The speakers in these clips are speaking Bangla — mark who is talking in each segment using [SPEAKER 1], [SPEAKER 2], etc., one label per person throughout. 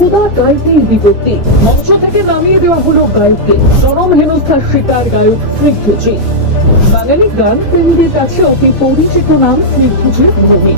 [SPEAKER 1] ক্ষুদা গায়কের বিপত্তি মঞ্চ থেকে নামিয়ে দেওয়া হলো গায়ককে চরম হেনস্থার শিকার গায়ক স্নিগ্ধজি বাঙালি গান প্রেমীদের কাছে অতি পরিচিত নাম স্নিগ্ধজির ভূমি।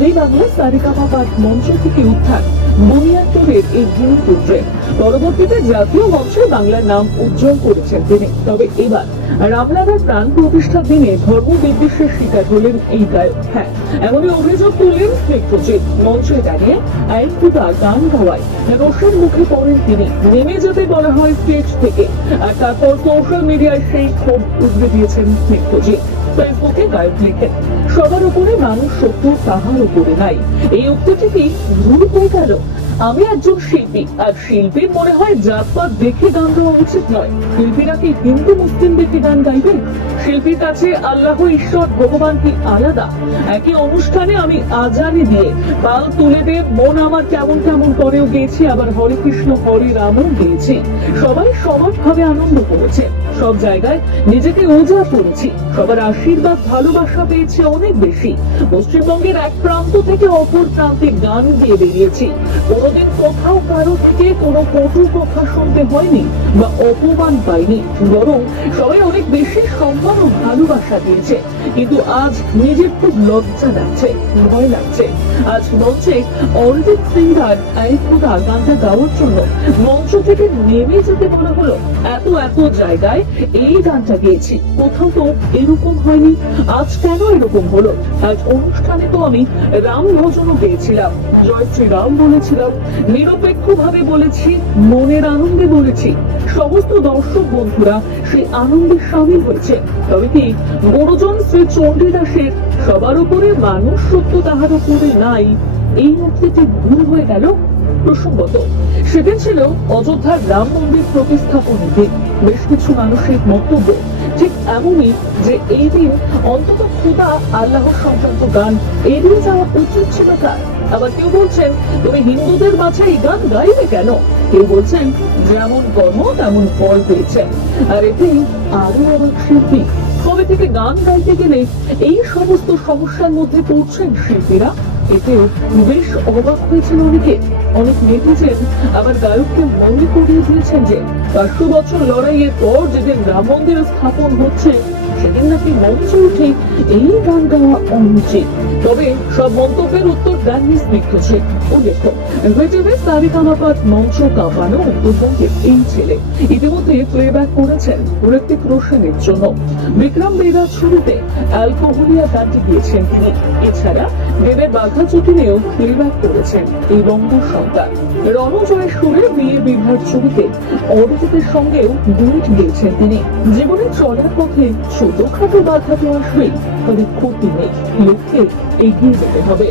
[SPEAKER 1] দুই বাংলা সারিকামা মঞ্চ থেকে উত্থান বুনিয়াদপুরের এই ভূমি পুত্রে পরবর্তীতে জাতীয় মঞ্চে বাংলার নাম উজ্জ্বল করেছেন তিনি। তবে এবার রামলালার প্রাণ প্রতিষ্ঠার দিনে ধর্ম বিদ্বেষের শিকার হলেন এই গায়ক। হ্যাঁ এমনই অভিযোগ তুললেন স্নিগ্ধজিৎ মঞ্চে দাঁড়িয়ে আইন খুদা গান গাওয়ায় রোষের মুখে পড়েন তিনি। নেমে যেতে বলা হয় স্টেজ থেকে। আর তারপর সোশ্যাল মিডিয়ায় সেই ক্ষোভ উগড়ে দিয়েছেন স্নিগ্ধজিৎ ফেসবুকে লিখেন, সবার উপরে মানুষ তাহার উপরে নাই। এই ভুল হয়ে গেল আমি একজন শিল্পী, আর শিল্পীর মনে হয় জাতপাত দেখে গান গাওয়া উচিত নয়। শিল্পীরা কি হিন্দু মুসলিম দেখে গান শিল্পীর কাছে আল্লাহ, ঈশ্বর, ভগবান কি আলাদা? একই অনুষ্ঠানে আমি আজানি দিয়ে পাল তুলে দিয়ে মন আমার কেমন কেমন করেও গেয়েছি, আবার হরে কৃষ্ণ, হরে রামও গেয়েছি। সবাই সমানভাবে আনন্দ করেছে। সব জায়গায় নিজেকে ওজা করেছি। সবার আশীর্বাদ, ভালোবাসা পেয়েছে অনেক বেশি। পশ্চিমবঙ্গের এক প্রান্ত থেকে অপর প্রান্তে গান দিয়ে বেরিয়েছি। কোনোদিন কোথাও কারও থেকে কোনো কটু কথা শুনতে হয়নি বা অপমান পাইনি। বরং সবাই অনেক বেশি সম্মান ও ভালোবাসা দিয়েছে। কিন্তু আজ নিজের খুব লজ্জা লাগছে, ভয় লাগছে। আজ মঞ্চে অরিজিৎ সিংহার আইকুদা গানটা গাওয়ার জন্য মঞ্চ থেকে নেমে যেতে বলা হলো। এত এত জায়গায় এই গানটা গেয়েছি। কোথাও তো এরকম হয়নি, আজ কেন এরকম হলো? আজ অনুষ্ঠানে তো আমি রাম ভজনও পেয়েছিলাম জয় শ্রীরাম বলেছিলাম নিরপেক্ষ ভাবে বলেছি, মনের আনন্দে বলেছি। সমস্ত দর্শক বন্ধুরা, সেই আনন্দে সামিল হয়েছে। তবে কি গুরুজন শ্রী চণ্ডীদাসের সবার উপরে মানুষ সত্য তাহার উপরে নাই? এই উক্তিটি ভুল হয়ে গেল? প্রসঙ্গত, সেদিন ছিল অযোধ্যার রাম মন্দির প্রতিস্থাপনের দিন। বেশ কিছু মানুষের বক্তব্য ঠিক এমনই যে এই দিন অন্তত খুদা আল্লাহ সংক্রান্ত গান এড়িয়ে যাওয়া উচিত ছিল তার। আবার কেউ বলছেন, তুমি হিন্দুদের মাঝে এই গান গাইবে কেন? কেউ বলছেন, যেমন কর্ম, তেমন ফল পেয়েছে আর এতেই আরও অবাক শিল্পী। কবে থেকে গান গাইতে গেলে এই সমস্ত সমস্যার মধ্যে পড়ছেন শিল্পীরা? এতেও বেশ অবাক হয়েছেন অনেকে। অনেক নেটিজেন আবার গায়ককে মনে করিয়ে দিয়েছেন যে পাঁচশো বছর লড়াইয়ের পর যেদিন রাম মন্দির স্থাপন হচ্ছে, সেদিন নাকি মঞ্চে উঠে এই গান গাওয়া অনুচিত। তবে সব মন্তব্যের উত্তর দেননি স্নিগ্ধছে উল্লেখ্য সারিকামাপাত মঞ্চ কাঁপানো উত্তরবঙ্গের এই ছেলে। ইতিমধ্যে প্লেব্যাক করেছেন ঋত্বিক রোশনের জন্য। বিক্রম বেরা ছবিতে অ্যালকোহলিয়া গানটি গিয়েছেন তিনি। এছাড়া দেবের বাঘা চুটিনেও প্লেব্যাক করেছেন এই বঙ্গ সন্তান রণজয়ের সুরে বিয়ে বিভাগ ছবিতে অরিজিতের সঙ্গেও ডুয়েট গেয়েছেন তিনি। জীবনে চলার পথে ছোটখাটো বাধা তো আসবেই তবে ক্ষতি নেই। লক্ষ্যে এগিয়ে যেতে হবে।